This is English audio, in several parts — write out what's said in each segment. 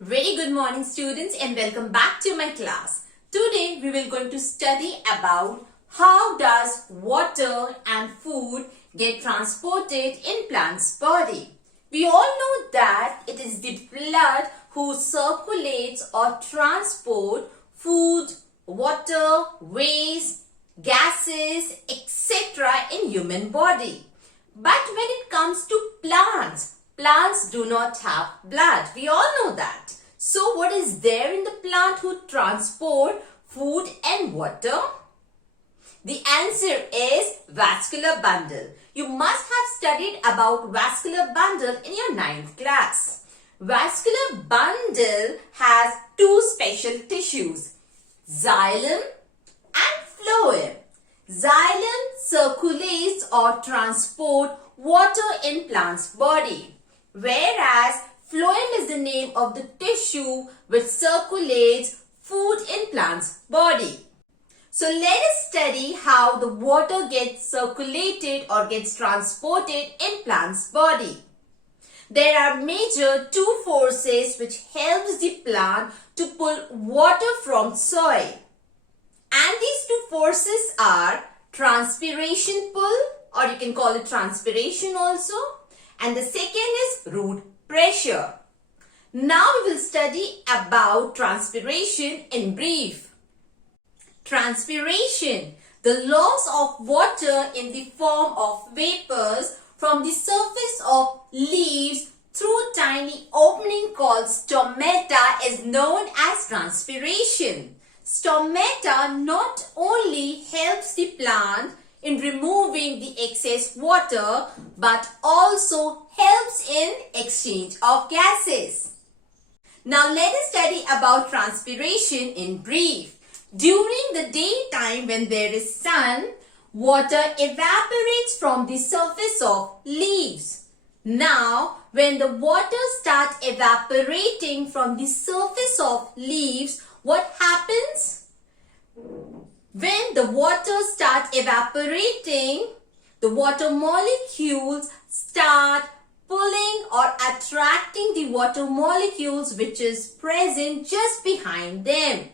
Very good morning students and welcome back to my class. Today we will going to study about how does water and food get transported in plant's body. We all know that it is the blood who circulates or transport food, water, waste, gases, etc. in human body. But when it comes to plants, plants do not have blood. We all know that. So what is there in the plant who transport food and water? The answer is vascular bundle. You must have studied about vascular bundle in your 9th class. Vascular bundle has two special tissues, xylem and phloem. Xylem circulates or transport water in plant's body, whereas phloem is the name of the tissue which circulates food in plant's body. So let us study how the water gets circulated or gets transported in plant's body. There are major two forces which helps the plant to pull water from soil. And these two forces are transpiration pull, or you can call it transpiration also, and the second is root pressure. Now we will study about transpiration in brief. Transpiration, the loss of water in the form of vapors from the surface of leaves through tiny opening called stomata is known as transpiration. Stomata not only helps the plant in removing the excess water but also helps in exchange of gases. Now let us study about transpiration in brief. During the daytime when there is sun, water evaporates from the surface of leaves. Now when the water starts evaporating from the surface of leaves, what happens? When the water starts evaporating, the water molecules start pulling or attracting the water molecules which is present just behind them.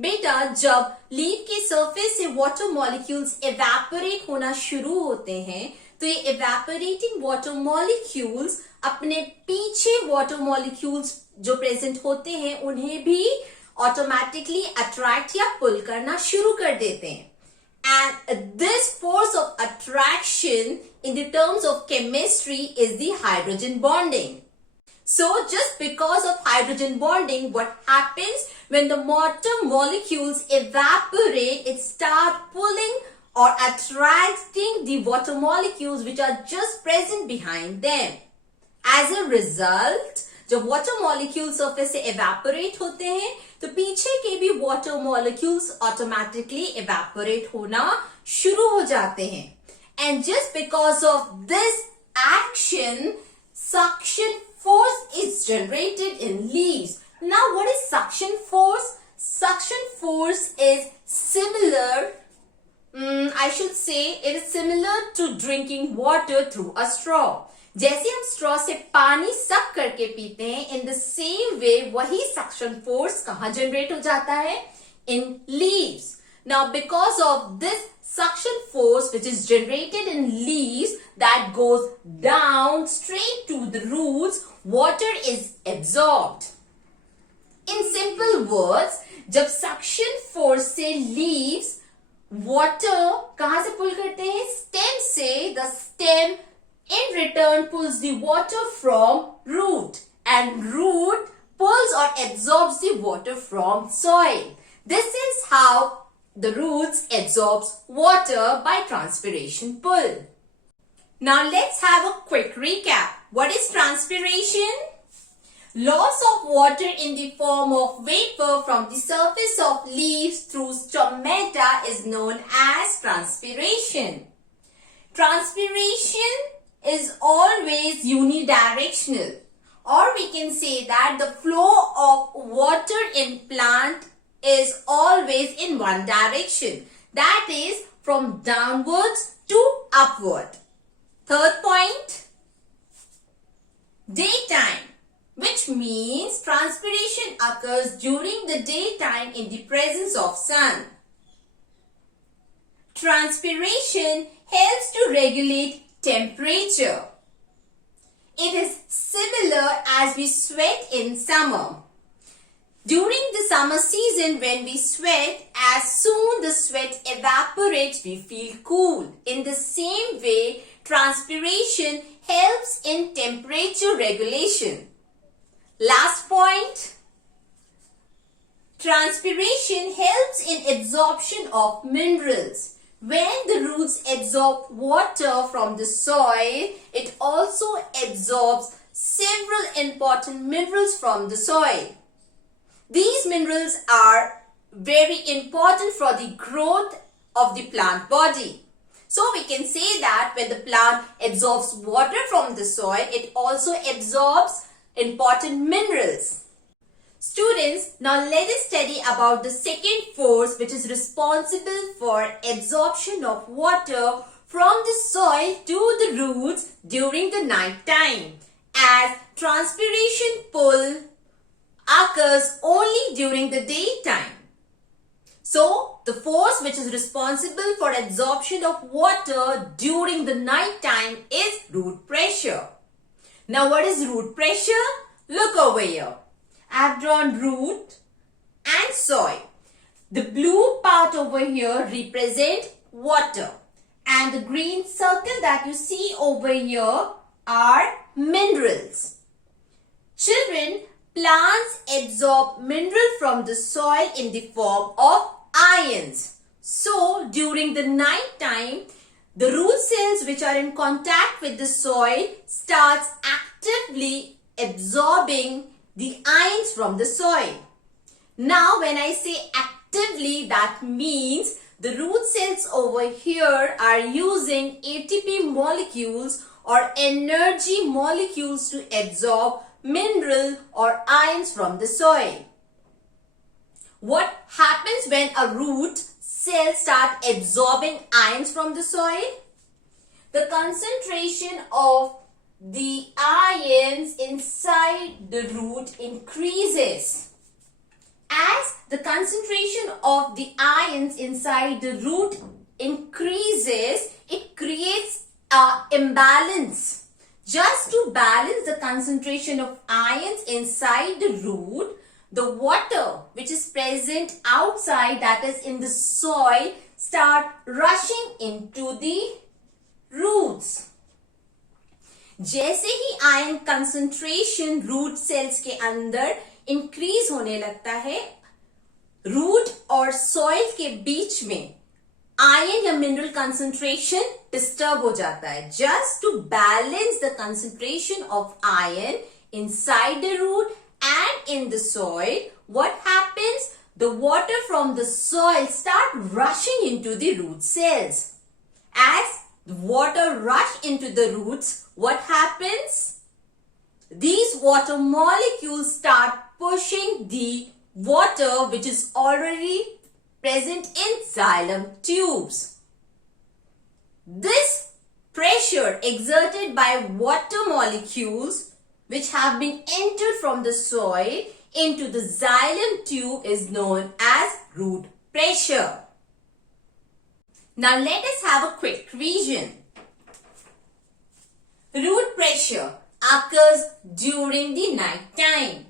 बेटा जब leaf के surface से water molecules evaporate होना शुरू होते हैं तो ये एवेपोरेटिंग वाटर मॉलिक्यूल्स अपने पीछे वाटर मॉलिक्यूल्स जो प्रेजेंट होते हैं उन्हें भी ऑटोमेटिकली अट्रैक्ट या पुल करना शुरू कर देते हैं. And this force of attraction in the terms of chemistry is the hydrogen bonding. So just because of hydrogen bonding, what happens when the water molecules evaporate, it starts pulling or attracting the water molecules which are just present behind them. As a result, जब water molecules surface से evaporate होते हैं तो पीछे के भी water molecules automatically evaporate होना शुरू हो जाते हैं. And just because of this action, suction force is generated in leaves. Now what is suction force? Suction force is similar, I should say it is similar to drinking water through a straw. जैसे हम straw से पानी सक करके पीते हैं, in the same way वही suction force कहाँ जनरेट हो जाता है? In leaves. Now because of this suction force which is generated in leaves that goes down straight to the roots, water is absorbed. In simple words, जब suction force से leaves water कहाँ से pull करते हैं? Stem से. The stem in return pulls the water from root, and root pulls or absorbs the water from soil. This is how the roots absorbs water by transpiration pull. Now let's have a quick recap. What is transpiration? Loss of water in the form of vapor from the surface of leaves through stomata is known as transpiration. Transpiration is always unidirectional, or we can say that the flow of water in plant is always in one direction, that is from downwards to upward. Third point, daytime. which means transpiration occurs during the daytime in the presence of sun. Transpiration helps to regulate temperature. It is similar as we sweat in summer. During the summer season, when we sweat, as soon the sweat evaporates, we feel cool. In the same way, transpiration helps in temperature regulation. Last point. Transpiration helps in absorption of minerals. When the roots absorb water from the soil, it also absorbs several important minerals from the soil. These minerals are very important for the growth of the plant body. So we can say that when the plant absorbs water from the soil, it also absorbs important minerals. Students, now let us study about the second force which is responsible for absorption of water from the soil to the roots during the night time, as transpiration pull occurs only during the daytime. So, the force which is responsible for absorption of water during the night time is root pressure. Now, what is root pressure? Look over here. I have drawn root and soil. The blue part over here represents water, and the green circle that you see over here are minerals. Children, plants absorb mineral from the soil in the form of ions. So, during the night time, the root cells which are in contact with the soil starts actively absorbing the ions from the soil. Now, when I say actively, that means the root cells over here are using ATP molecules or energy molecules to absorb mineral or ions from the soil. What happens when a root cell start absorbing ions from the soil? The concentration of the ions inside the root increases. As the concentration of the ions inside the root increases, it creates an imbalance. Just to balance the concentration of ions inside the root, the water which is present outside, that is in the soil, start rushing into the roots. जैसे ही ion concentration root cells के अंदर increase होने लगता है, root और soil के बीच में ion या मिनरल कंसंट्रेशन डिस्टर्ब हो जाता है. Just to balance the concentration of ion inside the root and in the soil, what happens? The water from the soil start rushing into the root cells. As the water rush into the roots, what happens? These water molecules start pushing the water which is already present in xylem tubes. This pressure exerted by water molecules which have been entered from the soil into the xylem tube is known as root pressure. Now let us have a quick revision. Root pressure occurs during the night time.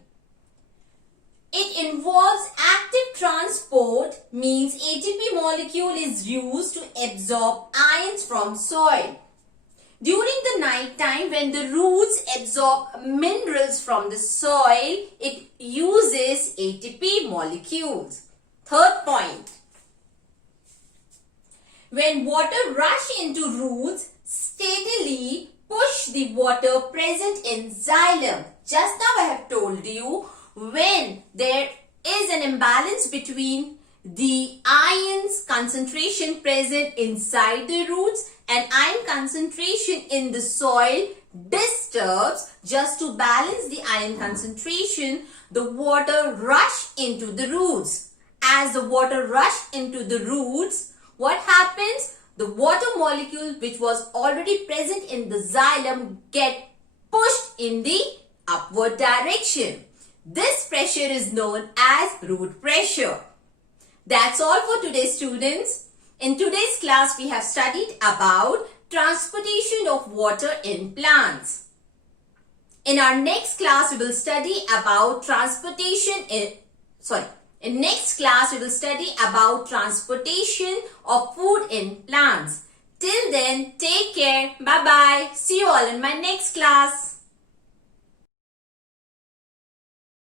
It involves active transport, means ATP molecule is used to absorb ions from soil. During the night time, when the roots absorb minerals from the soil, it uses ATP molecules. Third point. When water rush into roots, steadily push the water present in xylem. Just now I have told you, when there is an imbalance between the ions concentration present inside the roots and ion concentration in the soil disturbs, just to balance the ion concentration, the water rush into the roots. As the water rush into the roots, what happens? The water molecule which was already present in the xylem get pushed in the upward direction. This pressure is known as root pressure. That's all for today, students. In today's class, we have studied about transportation of water in plants. In our next class, we will study about transportation of food in plants. Till then, take care. Bye-bye. See you all in my next class.